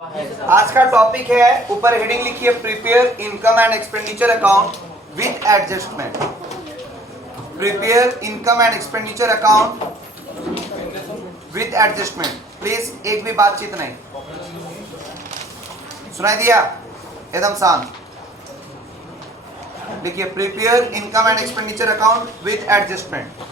आज का टॉपिक है, ऊपर हेडिंग लिखिए prepare income and expenditure account with adjustment. Prepare income and expenditure account with adjustment. Please एक भी बातचीत नहीं, सुनाई दिया? एकदम शांत लिखिए prepare income and expenditure account with adjustment.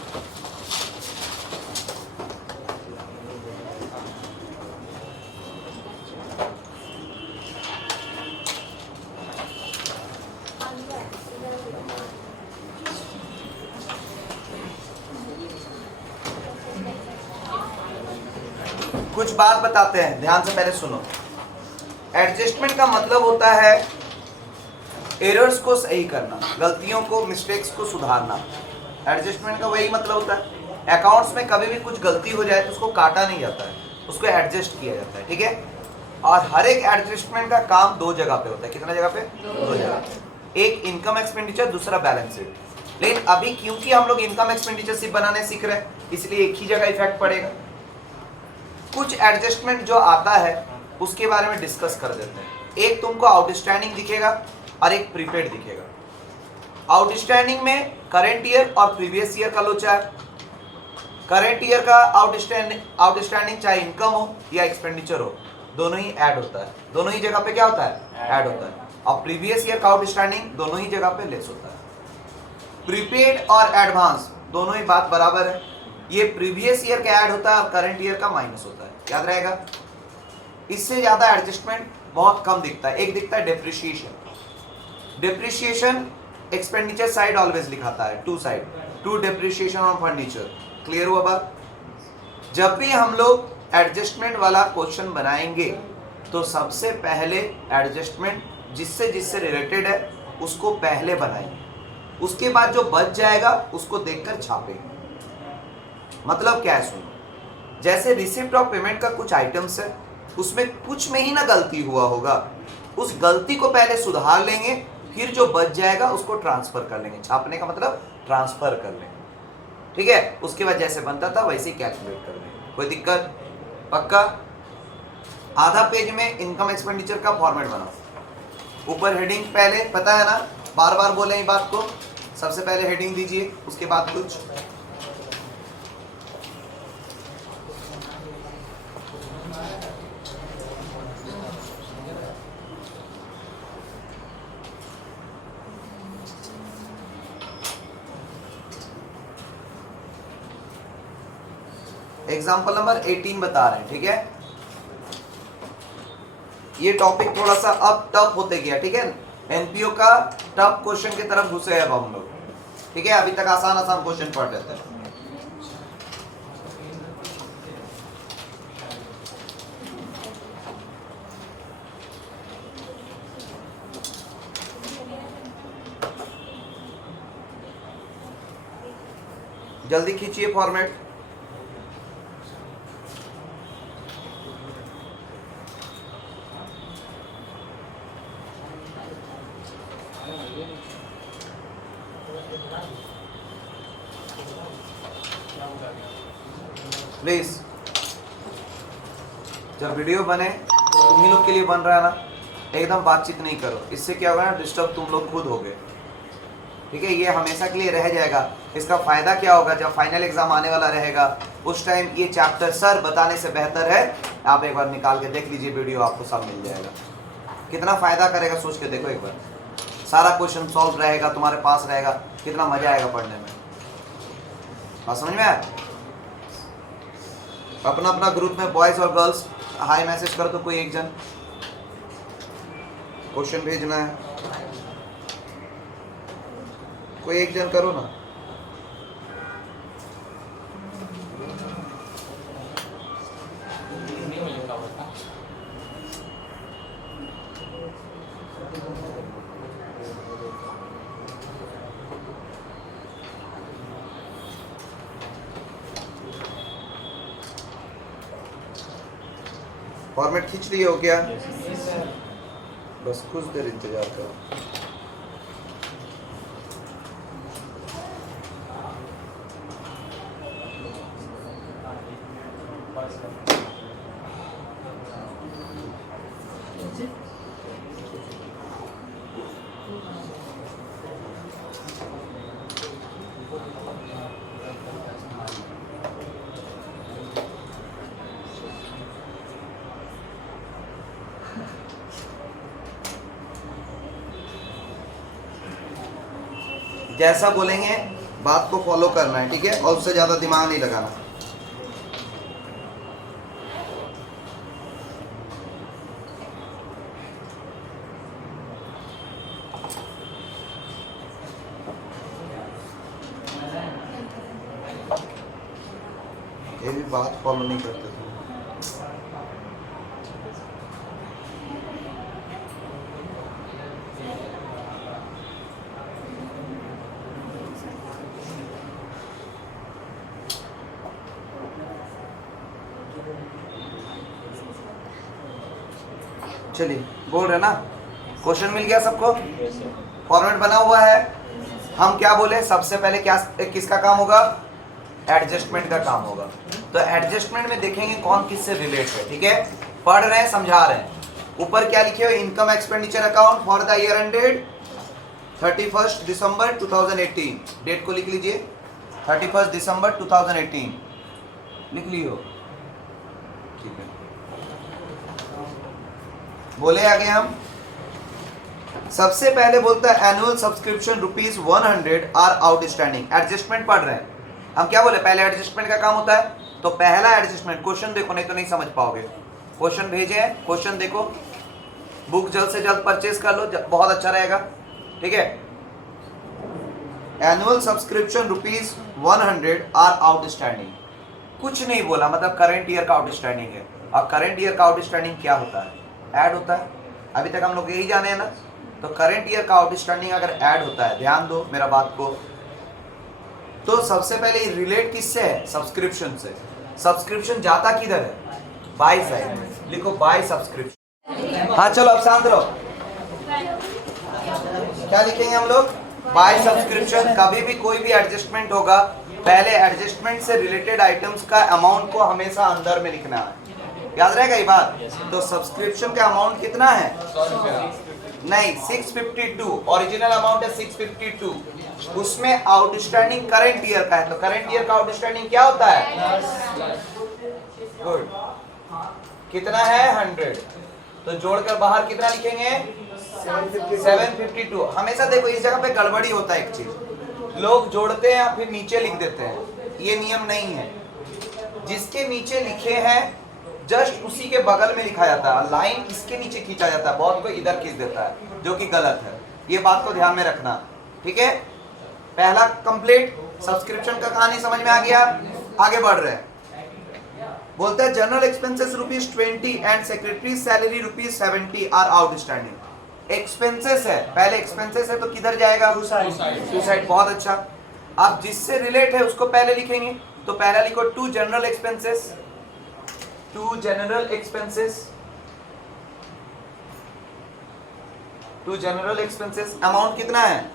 कुछ बात बताते हैं, ध्यान से पहले सुनो। एडजस्टमेंट का मतलब होता है एरर्स को सही करना, गलतियों को, मिस्टेक्स को सुधारना। एडजस्टमेंट का वही मतलब होता है। अकाउंट्स में कभी भी कुछ गलती हो जाए तो उसको काटा नहीं जाता है, उसको एडजस्ट किया जाता है, ठीक है। और हर एक एडजस्टमेंट का काम दो जगह पे होता है। कितना जगह पे? दो जगह पे। एक इनकम एक्सपेंडिचर, दूसरा बैलेंस शीट। लेकिन अभी क्योंकि हम लोग इनकम एक्सपेंडिचर सिर्फ बनाने सीख रहे हैं, इसलिए एक ही जगह इफेक्ट पड़ेगा। कुछ एडजस्टमेंट जो आता है उसके बारे में डिस्कस कर देते हैं। एक तुमको आउटस्टैंडिंग दिखेगा और एक प्रीपेड दिखेगा। आउटस्टैंडिंग में करंट ईयर और प्रीवियस ईयर का लोचा है। करंट ईयर का आउटस्टैंडिंग चाहे इनकम हो या एक्सपेंडिचर हो, दोनों ही ऐड होता है। दोनों ही जगह पे क्या होता है? ऐड होता है। और प्रीवियस ईयर का आउटस्टैंडिंग दोनों ही जगह पे लेस होता है। प्रीपेड और एडवांस दोनों ही बात बराबर है। ये प्रीवियस ईयर का ऐड होता है और करंट ईयर का माइनस होता है, याद रहेगा। इससे ज्यादा एडजस्टमेंट बहुत कम दिखता है। एक दिखता है depreciation. Depreciation expenditure side always लिखाता है, to side, to depreciation on furniture. Clear हुआ बात? जब भी हम लोग एडजस्टमेंट वाला क्वेश्चन बनाएंगे तो सबसे पहले एडजस्टमेंट जिससे जिससे रिलेटेड है उसको पहले बनाएंगे, उसके बाद जो बच जाएगा उसको देखकर छापेंगे। मतलब क्या है, सुनो। जैसे रिसिप्ट ऑफ पेमेंट का कुछ आइटम्स है, उसमें कुछ में ही ना गलती हुआ होगा, उस गलती को पहले सुधार लेंगे, फिर जो बच जाएगा उसको ट्रांसफर कर लेंगे। छापने का मतलब ट्रांसफर कर लेंगे, ठीक है। उसके बाद जैसे बनता था वैसे ही कैलकुलेट कर लेंगे। कोई दिक्कत? पक्का? आधा पेज में इनकम एक्सपेंडिचर का फॉर्मेट बनाओ। ऊपर हेडिंग पहले, पता है ना, बार बार बोले ये बात को। सबसे पहले हेडिंग दीजिए, उसके बाद कुछ। एग्जाम्पल नंबर 18 बता रहे हैं, ठीक है। ये टॉपिक थोड़ा सा अब टफ होते गया, ठीक है। एनपीओ का टफ क्वेश्चन की तरफ घुसे अब हम लोग, ठीक है। अभी तक आसान आसान क्वेश्चन पढ़ रहे थे। जल्दी खींचिए फॉर्मेट। प्लीज, जब वीडियो बने तुम ही लोग के लिए बन रहा है ना, एकदम बातचीत नहीं करो। इससे क्या होगा ना, डिस्टर्ब तुम लोग खुद होगे, ठीक है। ये हमेशा के लिए रह जाएगा। इसका फायदा क्या होगा, जब फाइनल एग्जाम आने वाला रहेगा उस टाइम ये चैप्टर सर बताने से बेहतर है आप एक बार निकाल के देख लीजिए वीडियो, आपको सब मिल जाएगा। कितना फायदा करेगा सोच के देखो एक बार। सारा क्वेश्चन सॉल्व रहेगा, तुम्हारे पास रहेगा, कितना मजा आएगा पढ़ने में। बात समझ में आया? अपना अपना ग्रुप में बॉयज और गर्ल्स हाई मैसेज कर दो, कोई एक जन क्वेश्चन भेजना है, कोई एक जन करो ना। फॉर्मेट खींच लिए हो क्या? बस कुछ देर इंतजार करो। जैसा बोलेंगे बात को फॉलो करना है, ठीक है, और उससे ज़्यादा दिमाग नहीं लगाना। ये भी बात फॉलो नहीं करते थे। चलिए बोल रहे ना, क्वेश्चन मिल गया सबको, फॉर्मेट बना हुआ है। हम क्या बोले, सबसे पहले क्या किसका काम होगा, एडजस्टमेंट का काम होगा। तो एडजस्टमेंट में देखेंगे कौन किससे रिलेट है, ठीक है, पढ़ रहे हैं समझा रहे हैं। ऊपर क्या लिखे हुए, income expenditure account for the year ended 31 December 2018। Date को लिख लीजिए 31 दिसंबर 2018 लिख लियो, ठीक है। बोले आगे हम, सबसे पहले बोलता है annual subscription ₹100 are outstanding. Adjustment पढ़ रहे हैं हम, क्या बोले, पहले एडजस्टमेंट का काम होता है। तो पहला एडजस्टमेंट, क्वेश्चन देखो नहीं तो नहीं समझ पाओगे। क्वेश्चन भेजे हैं, क्वेश्चन देखो, बुक जल्द से जल्द परचेज कर लो, बहुत अच्छा रहेगा, ठीक है। एनुअल सब्सक्रिप्शन ₹100 आर आउटस्टैंडिंग, कुछ नहीं बोला, मतलब करंट ईयर का आउटस्टैंडिंग है। और करंट ईयर का आउटस्टैंडिंग क्या होता है, ऐड होता है। अभी तक हम लोग यही जाने हैं ना। तो करंट ईयर का आउटस्टैंडिंग अगर ऐड होता है, ध्यान दो मेरा बात को, तो सबसे पहले रिलेट किससे है, सब्सक्रिप्शन से। सब्सक्रिप्शन जाता किधर है, बाय साइड, लिखो बाय सब्सक्रिप्शन। हाँ चलो अब शांत रहो, क्या लिखेंगे हम लोग, बाय सब्सक्रिप्शन। कभी भी कोई भी एडजस्टमेंट होगा, पहले एडजस्टमेंट से रिलेटेड आइटम्स का अमाउंट को हमेशा अंदर में लिखना है, याद रहेगा ये बात। तो सब्सक्रिप्शन का अमाउंट कितना है, 100 रुपया नहीं 652, ओरिजिनल अमाउंट है 652, उसमें आउटस्टैंडिंग करंट ईयर का है। तो करंट ईयर का आउटस्टैंडिंग क्या होता है, गुड, कितना है 100। तो जोड़कर बाहर कितना लिखेंगे 752। हमेशा देखो इस जगह पे गड़बड़ी होता है एक चीज, लोग जोड़ते हैं फिर नीचे लिख देते हैं, ये नियम नहीं है। जिसके नीचे लिखे हैं जस्ट उसी के बगल में लिखा जाता है, लाइन इसके नीचे खींचा जाता है, बहुत कोई इधर खींच देता है, जो कि गलत है। ये बात को ध्यान में रखना, ठीक है। पहला कंप्लीट, सब्सक्रिप्शन का कहानी समझ में आ गया। आगे बढ़ रहे हैं, बोलता है general expenses ₹20 and secretary salary ₹70 are outstanding. Expenses है, पहले एक्सपेंसेस है तो किधर जाएगा, टू साइड, बहुत अच्छा। अब जिससे रिलेट है उसको पहले लिखेंगे, तो पहला लिखो to general expenses, to general expenses, to general expenses. Amount कितना है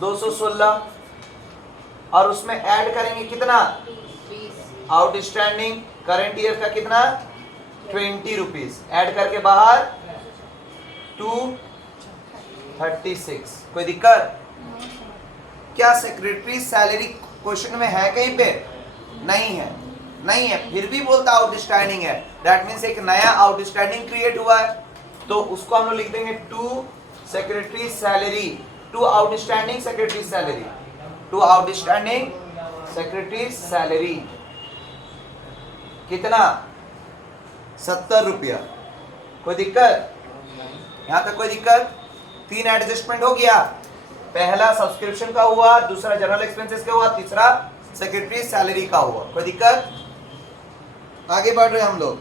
216, और उसमें ऐड करेंगे कितना, आउटस्टैंडिंग करंट ईयर का कितना ₹20, ऐड करके बाहर 236। कोई दिक्कत क्या, सेक्रेटरी सैलरी क्वेश्चन में है कहीं पे, नहीं है, नहीं है, फिर भी बोलता आउटस्टैंडिंग है, दैट मीन्स एक नया आउटस्टैंडिंग क्रिएट हुआ है। तो उसको हम लोग लिख देंगे to secretary salary, to outstanding secretary salary, to outstanding secretary salary कितना, ₹70। कोई दिक्कत, यहां तक कोई दिक्कत। 3 एडजस्टमेंट हो गया, पहला सब्सक्रिप्शन का हुआ, दूसरा जनरल एक्सपेंसेस का हुआ, तीसरा सेक्रेटरी सैलरी का हुआ। कोई दिक्कत, आगे बढ़ रहे हम लोग।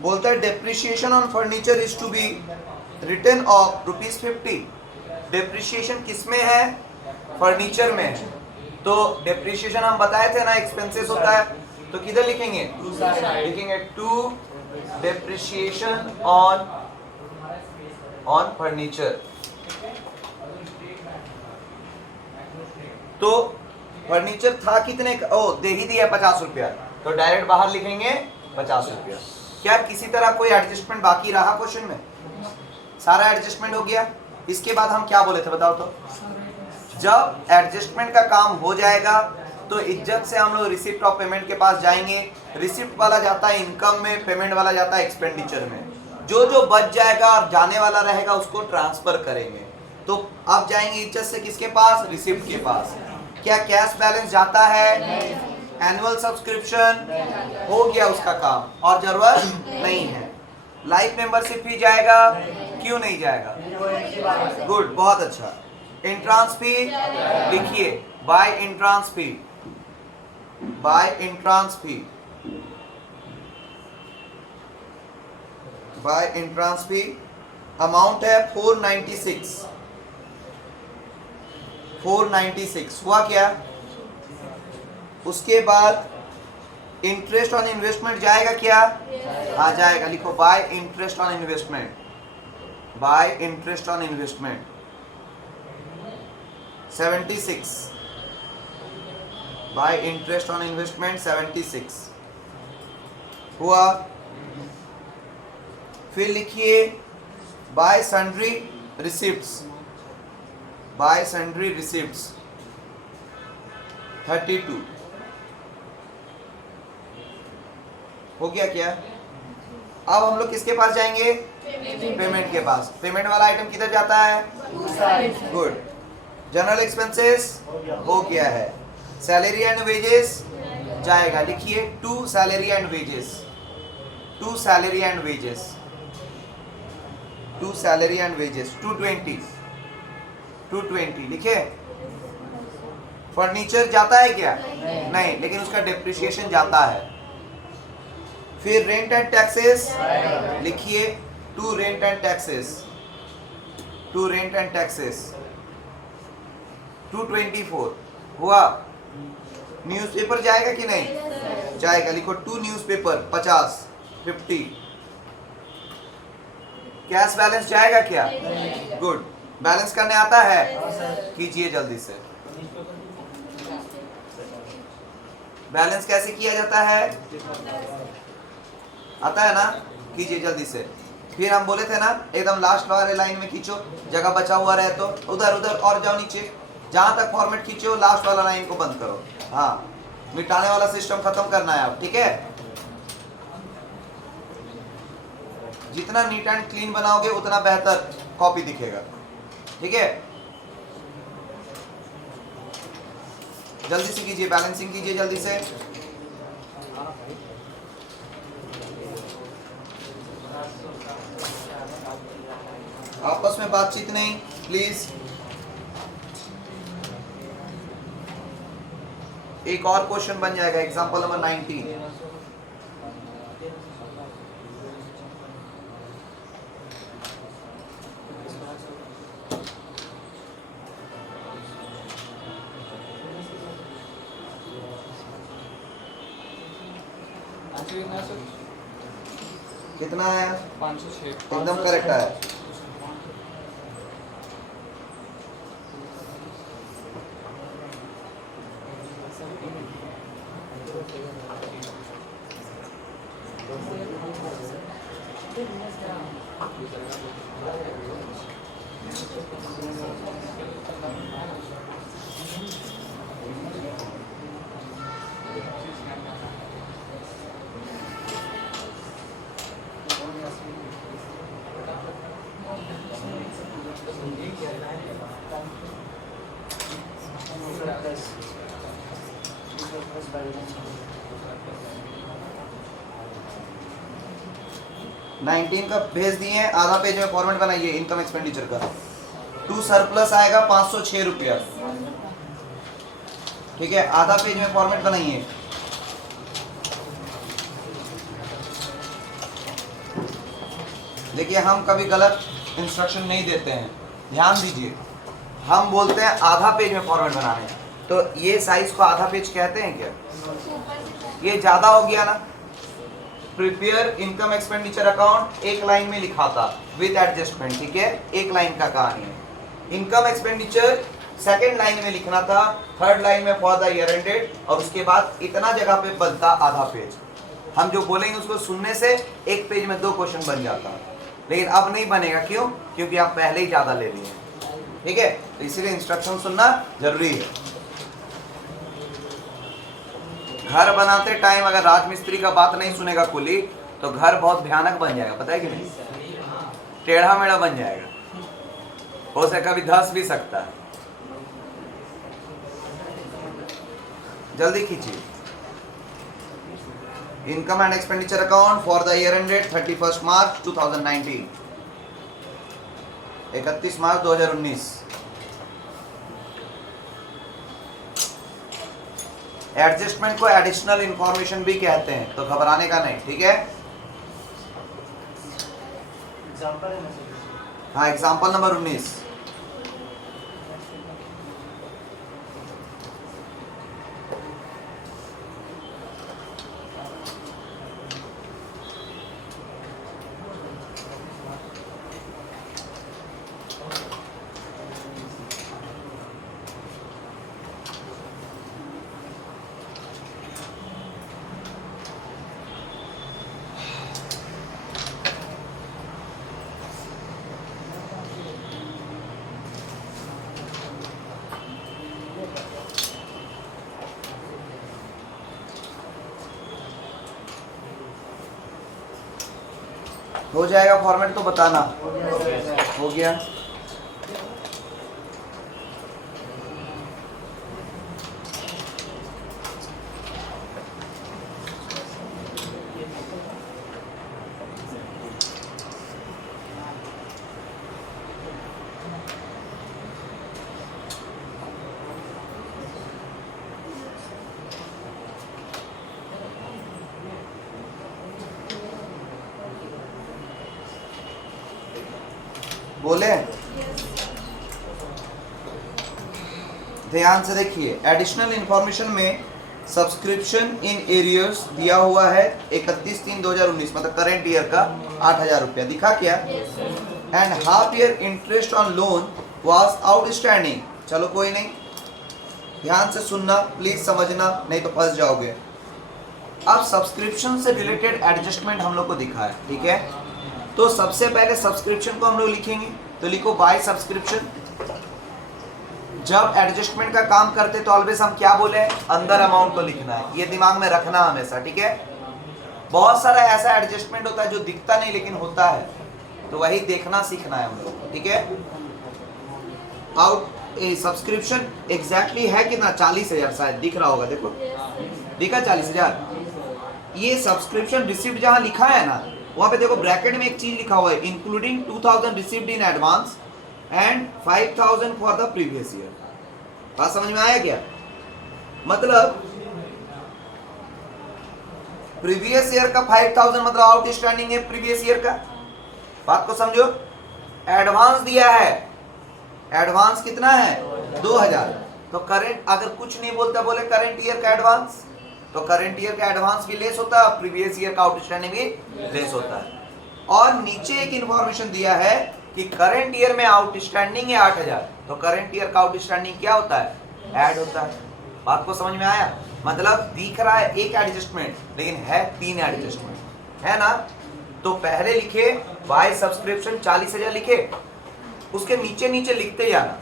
बोलता है depreciation on furniture is to be written off ₹50। Depreciation किसमें है, फर्नीचर में है। तो डेप्रिसिएशन हम बताए थे ना, एक्सपेंसेस होता है, तो किधर लिखेंगे, लिखेंगे टू डेप्रिसिएशन ऑन फर्नीचर। तो फर्नीचर था कितने का, ओ दे ही दिया ₹50, तो डायरेक्ट बाहर लिखेंगे ₹50। क्या किसी तरह कोई एडजस्टमेंट बाकी रहा क्वेश्चन में, सारा एडजस्टमेंट हो गया। इसके बाद हम क्या बोले थे बताओ तो, जब एडजस्टमेंट का काम हो जाएगा तो इज्जत से हम लोग रिसिप्ट ऑफ पेमेंट के पास जाएंगे। रिसिप्ट वाला जाता है इनकम में, पेमेंट वाला जाता है एक्सपेंडिचर में। जो जो बच जाएगा और जाने वाला रहेगा उसको ट्रांसफर करेंगे। तो अब जाएंगे इज्जत से किसके पास? रिसिप्ट के पास। क्या कैश बैलेंस जाता है? एनुअल सब्सक्रिप्शन हो गया उसका काम और जरूरत नहीं है। लाइफ मेंबरशिप भी जाएगा? क्यों नहीं जाएगा? गुड, बहुत अच्छा। इंट्रांस फी लिखिए, बाय इंट्रांस फी, बाय इंट्रांस फी, बाय इंट्रांस फी अमाउंट है 496। 496 हुआ क्या? उसके बाद इंटरेस्ट ऑन इन्वेस्टमेंट जाएगा क्या? हाँ जाएगा, लिखो bye interest on investment, bye interest on investment 76, bye interest on investment 76 हुआ। फिर लिखिए bye sundry receipts, bye sundry receipts 32 हो गया क्या? अब हम लोग किसके पास जाएंगे? पेमेंट के पास। पेमेंट वाला आइटम किधर जाता है? गुड। जनरल एक्सपेंसेस हो गया है। सैलरी एंड वेजेस जाएगा, लिखिए to salary and wages, to salary and wages, to salary and wages 220, 220 लिखे। फर्नीचर जाता है क्या? नहीं, लेकिन उसका डेप्रिसिएशन जाता है। फिर रेंट एंड टैक्सेस लिखिए, to rent and taxes, to rent and taxes 224 हुआ। न्यूज़पेपर जाएगा कि नहीं? जाएगा, लिखो टू न्यूज़पेपर 50। कैश बैलेंस जाएगा क्या? गुड। बैलेंस करने आता है? कीजिए जल्दी से। बैलेंस कैसे किया जाता है? आता है ना? कीजिए जल्दी से। फिर हम बोले थे ना एकदम लास्ट वाले लाइन में खींचो, जगह बचा हुआ रहे तो उधर उधर और जाओ नीचे, जहां तक फॉर्मेट खींचो लास्ट वाला लाइन को बंद करो। हाँ, मिटाने वाला सिस्टम खत्म करना है अब, ठीक है? जितना नीट एंड क्लीन बनाओगे उतना बेहतर कॉपी दिखेगा, ठीक है? जल्दी से कीजिए, बैलेंसिंग कीजिए जल्दी से। आपस में बातचीत नहीं प्लीज। एक और क्वेश्चन बन जाएगा, एग्जांपल नंबर 19। कितना है? 506 एकदम करेक्ट है। नाइनटीन का भेज दिए, आधा पेज में फॉर्मेट बनाइए इनकम एक्सपेंडिचर का। टू सरप्लस आएगा 506 रुपया, ठीक है? आधा पेज में फॉर्मेट बनाइए। देखिए हम कभी गलत इंस्ट्रक्शन नहीं देते हैं, ध्यान दीजिए। हम बोलते हैं आधा पेज में फॉर्मेट बनाने, तो ये साइज को आधा पेज कहते हैं क्या? ये ज्यादा हो गया ना। प्रिपेयर इनकम एक्सपेंडिचर अकाउंट एक लाइन में लिखा था विद एडजस्टमेंट, ठीक है? एक लाइन का कहानी है। इनकम एक्सपेंडिचर सेकंड लाइन में लिखना था, थर्ड लाइन में फॉर द ईयर एंडेड, और उसके बाद इतना जगह पे बनता आधा पेज। हम जो बोलेंगे उसको सुनने से एक पेज में 2 क्वेश्चन बन जाता, लेकिन अब नहीं बनेगा। क्यों? क्योंकि आप पहले ही ज्यादा ले लिए, ठीक है? तो इसीलिए इंस्ट्रक्शन सुनना जरूरी है। घर बनाते टाइम अगर राजमिस्त्री का बात नहीं सुनेगा कुली, तो घर बहुत भयानक बन जाएगा, पता है कि नहीं? टेढ़ा मेढ़ा बन जाएगा, हो सकता कभी धस भी सकता है। जल्दी खींचिए। Income and expenditure account for the year ended 31 March 2019, 31 March 2019। Adjustment को एडिशनल इंफॉर्मेशन भी कहते हैं, तो घबराने का नहीं, ठीक है। हाँ, एग्जाम्पल नंबर 19। हो जाएगा फॉर्मेट तो बताना। हो गया। बोले, ध्यान से देखिए। एडिशनल इंफॉर्मेशन में सब्सक्रिप्शन इन एरियर्स दिया हुआ है 31/3/2019, मतलब करेंट ईयर का 8,000 रुपया दिखा क्या। And half year interest on loan was outstanding. चलो कोई नहीं, ध्यान से सुनना प्लीज, समझना नहीं तो फंस जाओगे। अब सब्सक्रिप्शन से रिलेटेड एडजस्टमेंट हम लोग को दिखा है, ठीक है। तो सबसे पहले सब्सक्रिप्शन को हम लोग लिखेंगे, तो लिखो बाय सब्सक्रिप्शन। जब एडजस्टमेंट का काम करते तो ऑलवेज हम क्या बोले, अंदर अमाउंट को लिखना है, ये दिमाग में रखना हमेशा, ठीक है। बहुत सारा ऐसा एडजस्टमेंट होता है जो दिखता नहीं लेकिन होता है, तो वही देखना सीखना है हम लोग, ठीक है। आउट सब्सक्रिप्शन एग्जैक्टली है कितना, 40,000 शायद दिख रहा होगा, देखो दिखा 40,000। ये सब्सक्रिप्शन रिसीव्ड जहां लिखा है ना, वहां पे देखो ब्रैकेट में एक चीज लिखा हुआ है, including 2,000 received in advance and 5,000 for the previous year. बात समझ में आया क्या? मतलब प्रीवियस ईयर का 5,000 मतलब आउटस्टैंडिंग है प्रीवियस ईयर का। बात को समझो। एडवांस दिया है, एडवांस कितना है 2,000, तो करंट अगर कुछ नहीं बोलता बोले करंट ईयर का एडवांस, तो करंट ईयर का एडवांस भी लेस होता है, प्रीवियस ईयर का आउटस्टैंडिंग भी लेस होता है। और नीचे एक इंफॉर्मेशन दिया है कि करंट ईयर में आउटस्टैंडिंग है 8,000, तो करंट ईयर का आउटस्टैंडिंग क्या होता है, ऐड होता है। बात को समझ में आया? मतलब दिख रहा है एक एडजस्टमेंट लेकिन है 3 एडजस्टमेंट, है ना। तो पहले लिखे बाय सब्सक्रिप्शन 40,000 लिखे, उसके नीचे नीचे लिखते जाना।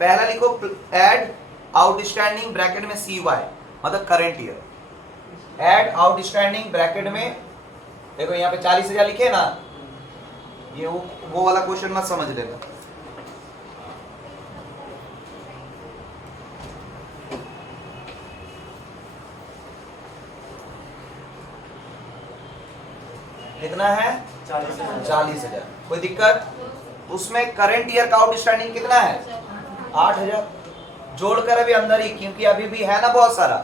पहला लिखो ऐड आउटस्टैंडिंग ब्रैकेट में CY मतलब current year, add outstanding bracket में देखो यहाँ पे 40,000 लिखे ना, ये वो वाला क्वेश्चन मत समझ लेना। कितना है 40,000। कोई दिक्कत? उसमें करंट ईयर का आउटस्टैंडिंग कितना है 8,000, जोड़कर अभी अंदर ही, क्योंकि अभी भी है ना बहुत सारा,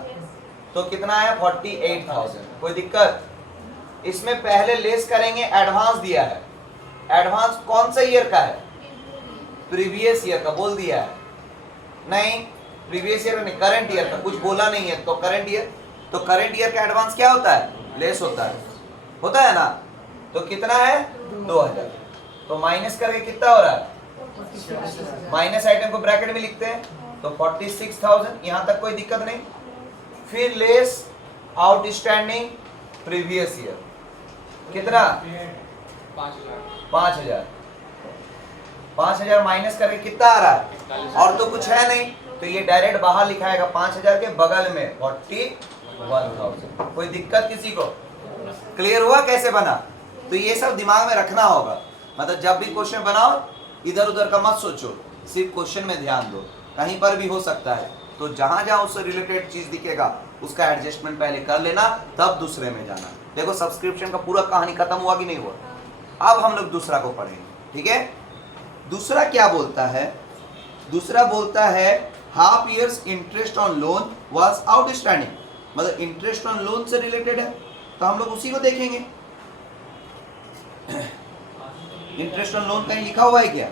तो कितना है 48,000। कोई दिक्कत? इसमें पहले लेस करेंगे, एडवांस दिया है, एडवांस कौन सा ईयर का है, प्रीवियस ईयर का बोल दिया है, नहीं प्रीवियस ईयर नहीं करंट ईयर का, कुछ बोला नहीं है तो करंट ईयर, तो करंट ईयर का एडवांस क्या होता है, लेस होता है ना। तो कितना है 2,000, तो माइनस करके कितना हो रहा है, माइनस आइटम को ब्रैकेट में लिखते हैं, तो 46,000, यहां तक कोई दिक्कत नहीं। फिर लेस आउटस्टैंडिंग प्रीवियस ईयर कितना 5,000, 5,000 माइनस करके कितना आ रहा है, और तो कुछ है नहीं, तो ये डायरेक्ट बाहर लिखाएगा 5,000 के बगल में 41,000। कोई दिक्कत किसी को? क्लियर हुआ कैसे बना? तो ये सब दिमाग में रखना होगा। मतलब जब भी क्वेश्चन बनाओ इधर उधर का मत सोचो, सिर्फ क्वेश्चन में ध्यान दो, कहीं पर भी हो सकता है, तो जहां जहां उससे रिलेटेड चीज दिखेगा उसका एडजस्टमेंट पहले कर लेना, तब दूसरे में जाना। देखो सब्सक्रिप्शन का पूरा कहानी खत्म हुआ कि नहीं हुआ, अब हम लोग दूसरा को पढ़ेंगे, ठीक है। दूसरा क्या बोलता है, दूसरा बोलता है half years interest on loan was outstanding, मतलब इंटरेस्ट ऑन लोन से रिलेटेड है, तो हम लोग उसी को देखेंगे। इंटरेस्ट ऑन लोन कहीं लिखा हुआ है क्या?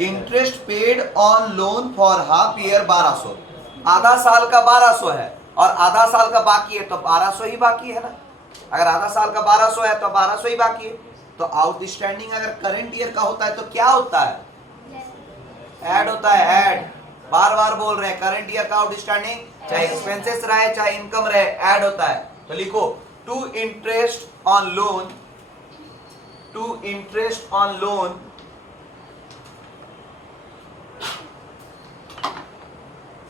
Interest paid on loan for half year 1200, आधा साल का 1200 है और आधा साल का बाकी है तो 1200 ही बाकी है ना। अगर आधा साल का 1200 है तो 1200 ही बाकी है। तो आउटस्टैंडिंग अगर करंट ईयर का होता है तो क्या होता है? ऐड होता है, ऐड। बार बार बोल रहे हैं, करंट ईयर का आउटस्टैंडिंग चाहे एक्सपेंसेस रहे चाहे इनकम रहे, ऐड होता है। तो लिखो to interest on loan, to interest on loan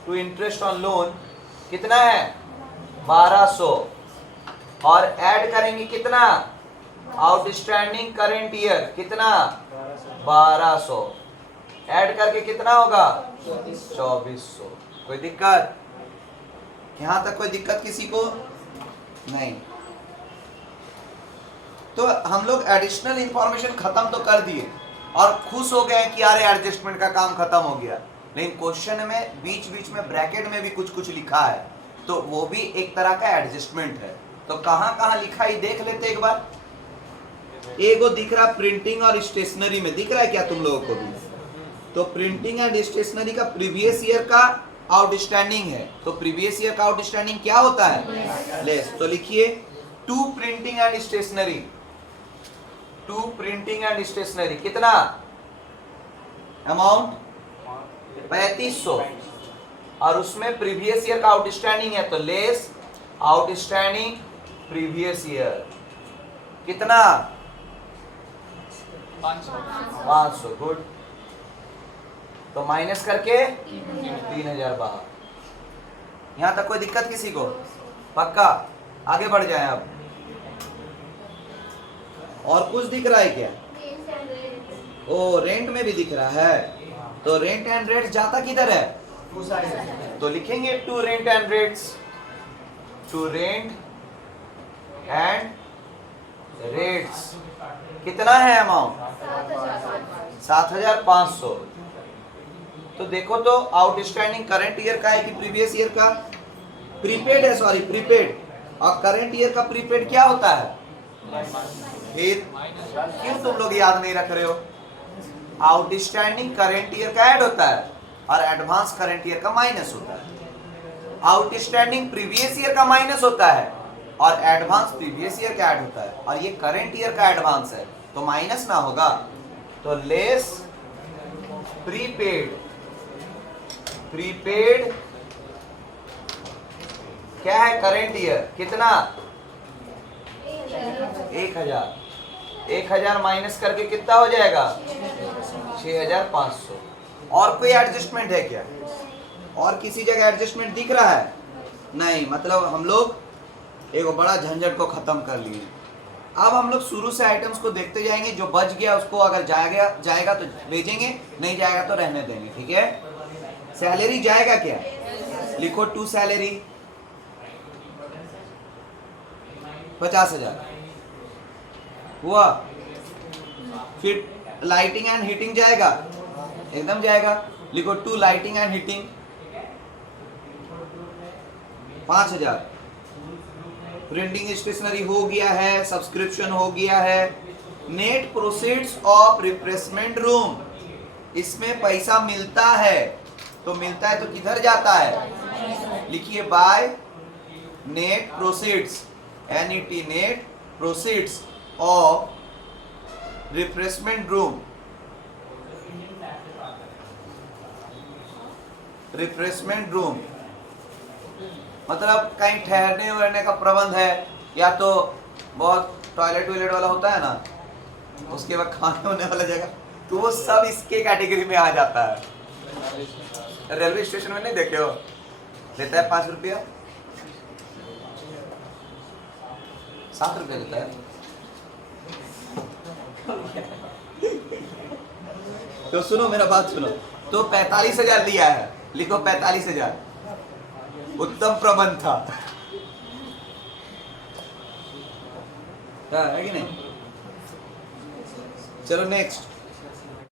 to interest on loan कितना है? 1200, और ऐड करेंगे कितना? आउटस्टैंडिंग करंट ईयर कितना? 1200, ऐड करके कितना होगा? 2400। कोई दिक्कत? यहां तक कोई दिक्कत किसी को? नहीं। तो हम लोग एडिशनल इंफॉर्मेशन खत्म तो कर दिए और खुश हो गए कि अरे एडजस्टमेंट का काम खत्म हो गया, लेकिन क्वेश्चन में बीच बीच में ब्रैकेट में भी कुछ कुछ लिखा है, तो वो भी एक तरह का एडजस्टमेंट है। तो कहां कहां लिखा है देख लेते एक बार। एगो दिख रहा प्रिंटिंग और स्टेशनरी में, दिख रहा है क्या तुम लोगों को भी? तो प्रिंटिंग एंड स्टेशनरी का प्रीवियस ईयर का आउटस्टैंडिंग है, तो प्रीवियस ईयर का आउटस्टैंडिंग क्या होता है? लेस। तो लिखिए to printing and stationery, to printing and stationery कितना अमाउंट? 3500, और उसमें प्रीवियस ईयर का आउटस्टैंडिंग है तो लेस आउटस्टैंडिंग प्रीवियस ईयर कितना? 500। गुड। तो माइनस करके 3000 बाहर। यहां तक कोई दिक्कत किसी को? पक्का? आगे बढ़ जाए अब। और कुछ दिख रहा है क्या? ओ रेंट में भी दिख रहा है, तो रेंट एंड रेट्स जाता किधर है? तो लिखेंगे to rent and rates, to rent and rates कितना है अमाउंट? 7500। तो देखो तो आउटस्टैंडिंग करंट ईयर का है कि प्रीवियस ईयर का? प्रीपेड है, सॉरी प्रीपेड। और करंट ईयर का प्रीपेड क्या होता है? फिर क्यों तुम लोग याद नहीं रख रहे हो? आउटस्टैंडिंग करंट ईयर का ऐड होता है और एडवांस करंट ईयर का माइनस होता है। आउटस्टैंडिंग प्रीवियस ईयर का माइनस होता है और एडवांस प्रीवियस ईयर का ऐड होता है, और ये करंट ईयर का एडवांस है तो माइनस ना होगा, तो लेस प्रीपेड। प्रीपेड क्या है? करंट ईयर कितना? 1000। 1000 माइनस करके कितना हो जाएगा? 6500। और कोई एडजस्टमेंट है क्या? और किसी जगह एडजस्टमेंट दिख रहा है? नहीं। मतलब हम लोग एक बड़ा झंझट को खत्म कर लिए। अब हम लोग शुरू से आइटम्स को देखते जाएंगे, जो बच गया उसको अगर जाएगा तो भेजेंगे, नहीं जाएगा तो रहने देंगे, ठीक है। सैलरी जाएगा क्या? लिखो टू सैलरी 50,000 हुआ। फिर लाइटिंग एंड हीटिंग जाएगा? एकदम जाएगा। लिखो to lighting and heating 5000। Printing stationery हो गया है, सब्सक्रिप्शन हो गया है। Net proceeds of refreshment room, इसमें पैसा मिलता है, तो मिलता है तो किधर जाता है? लिखिए by net proceeds, NET net proceeds of refreshment room, refreshment room मतलब कहीं ठहरने वहरने का प्रबंध है, या तो बहुत टॉयलेट वॉयलेट वाला होता है ना, उसके बाद खाने होने वाला जगह, तो वो सब इसके कैटेगरी में आ जाता है। रेलवे स्टेशन में नहीं देखे हो, लेता है 5 रुपया, 7 रुपया देता है। तो सुनो मेरा बात सुनो, तो 45,000 लिया है, लिखो 45,000, उत्तम प्रबंध था, है कि नहीं? चलो नेक्स्ट।